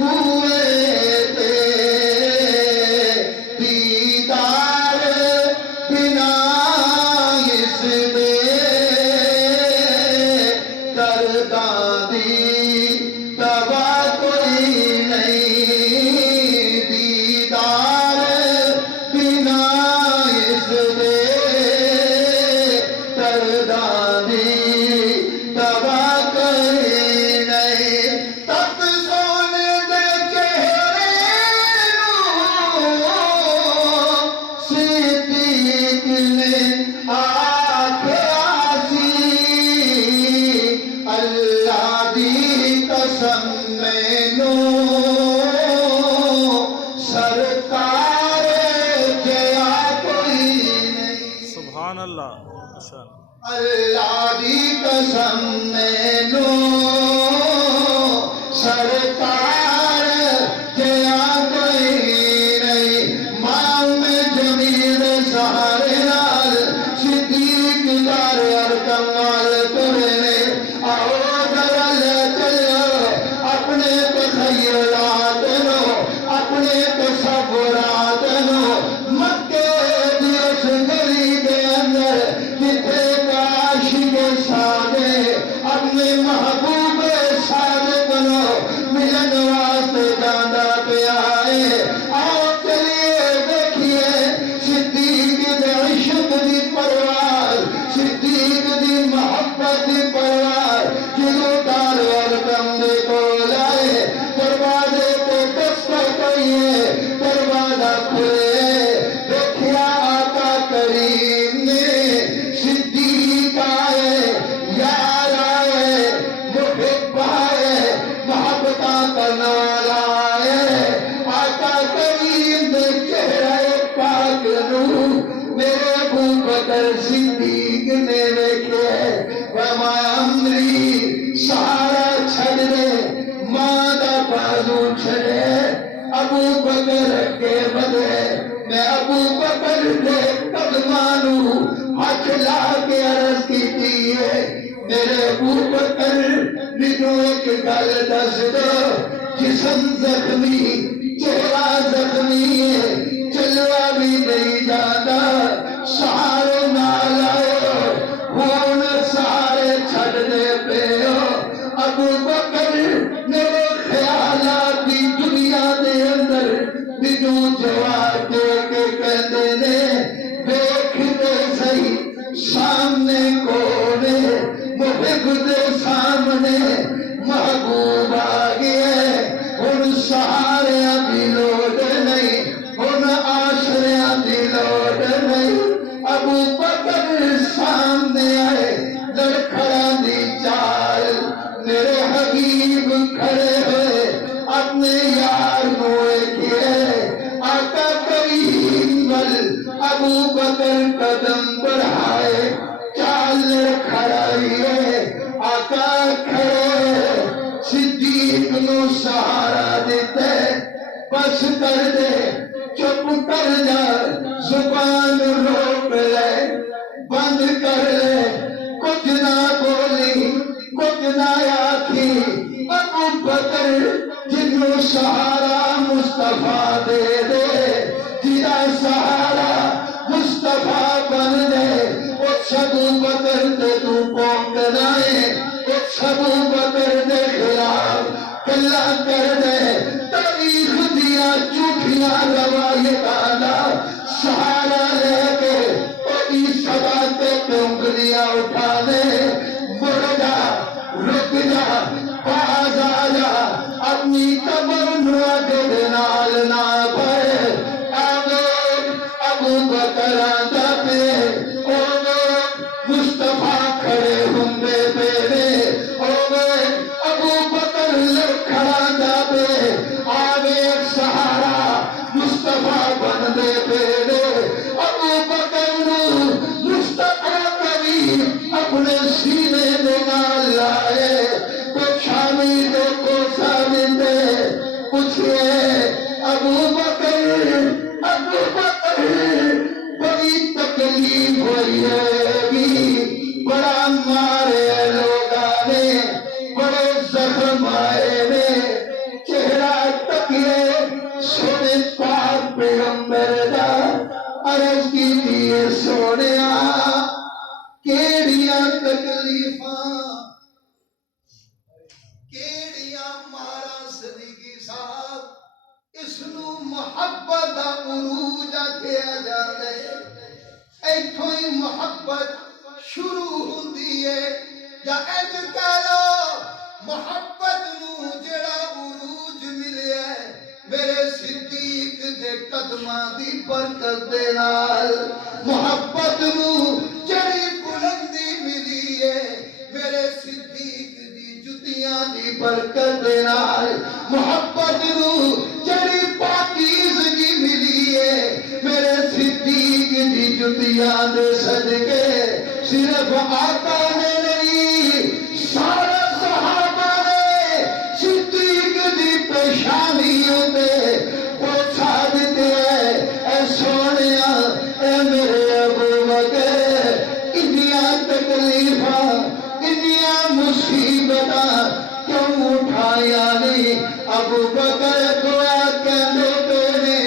ہوئے تھے دیدار بنا اس دے کرداں دی دوا کوئی نہیں دیدار بنا اس دے کرداں دی دوا کوئی نہیں تب سونے دے چہرے نوں صدیق نے آکھیا سی اللہ دی قسم مینوں سرکار جیا کوئی نہیں سبحان اللہ ماشاء اللہ اللہ دی قسم مینوں سرکار جیا کوئی نہیں ماں میں جمیل سہارے نال صدیق دار ارکم وال ترنے آؤ ذرا لے چلو اپنے تخیلات نو اپنے تصورات نو مکے دی اس گلی دے اندر جتھے عاشق سادے اپنے محبوب صادق نو ملن واسطے جاندا پیا ہے آؤ چلیے دیکھیے صدیق دے عشق دی پرواز صدیق دی محبت دی پرواز جدوں دار ارکم دے کول آئے دروازے تے دستک ہوئی ہے دروازہ کھلے دیکھیا آقا کریم نے صدیق آئے یار آئے محب آئے محبتاں کا نال آئے آقا کریم دے چہرہ پاک نور میرے ابو بکر صدیق نے دیکھے وما امری سہارا چھڑ دے ماں دا بازو چھڑے ابو بکر کے بدے میں ابو بکر دے قدمانو ہاتھ لا کے عرض کی دیئے میرے ابو بکر مینوں ایک گل دس دو جسم زخمی چہرہ زخمی ہے چلوا بھی نہیں جاتا سہارے نال آئے ہون سہارے چھڑ دے پے ہو ابو بکر میرے خیالات دی دنیا دے اندر مینوں جواب دے کے کہندے نے دیکھ دے صحیح سامنے کونے محب دے سامنے محبوب آ گئے ہن سہارے دی لوڑ نہیں ہن آسرے دی لوڑ نہیں ابو بکر سامنے آئے لڑکھڑا دی چال میرے حبیب کھڑے ہوئے اپنے یار موئے کیے آقا کریم ول ابو بکر قدم بڑھائے چال لڑکھڑائیے آقا کھڑے صدیق نو سہارا دیتے بس کر دے چپ کر جا زبان روک لے بند کر لے کچھ نہ بولی کچھ نہ آکھی ابو بکر جنوں سہارا مصطفیٰ دے دے جدا سہارا مصطفیٰ بن دے اس ابو بکر تے تو پونکنا ہے اس ابو بکر دے خلاف کلا کر دے تاریخ دیا جھوٹیاں روایتاں دا سہارا لے کے اودی صدا تے انگلیاں اٹھا دے مڑ جا رک جا باز آ جا اپنی قبر نو اگے دے نال نہ بھر ابو بکر آندا پے او مصطفیٰ کھڑے ہوندے پیڑے او ابو بکر لڑکھڑا دا پے آوے سہارا مصطفیٰ بن دے پیڑے ابو بکر نو مصطفیٰ کریم اپنے سینے دے نال لائے کو شامی دے کو سامنے محبت دا عروج آکھیا جاندے ایتھوں ہی محبت شروع ہوندی ہے یا اج کہہ لو محبت نو جڑا عروج ملیا ہے میرے صدیق دے قدماں دی برکت دے نال محبت نو جڑی بلندی ملی ہے میرے صدیق دی جتیاں دی برکت دے نال محبت نو جڑی پاکیزگی ملی ہے میرے صدیق دی جتیاں دے صدقے صرف آقا نے نہیں سارے صحابہ نے صدیق دی پیشانیوں دے پوچھا دیتے اے سونیا اے میرے ابو بکر انیاں تکلیفاں انیاں مصیبتاں کیوں اٹھایا نہیں ابو بکر کو کہندے تیرے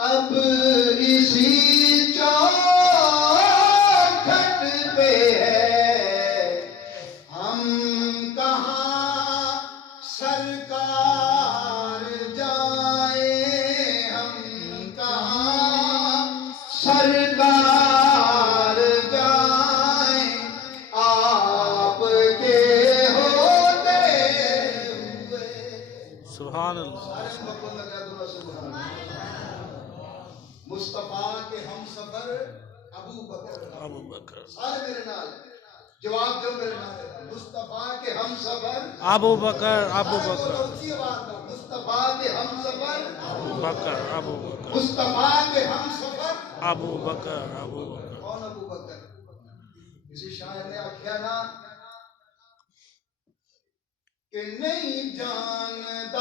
اب اسی چوکھٹ پہ ہے ہم کہاں سرکار جائیں ہم کہاں سرکار جائیں آپ کے ہوتے ہوئے سبحان اللہ مصطفیٰ کے ہم سفر ابو بکر سارے میرے نال جواب دو میرے نال مصطفیٰ کے ہم سفر ابو بکر مصطفیٰ کے ہم سفر ابو بکر مصطفیٰ کے ہم سفر ابو بکر کون ابو بکر کسی شاعر نے آکھیا نا کہ نہیں جاندا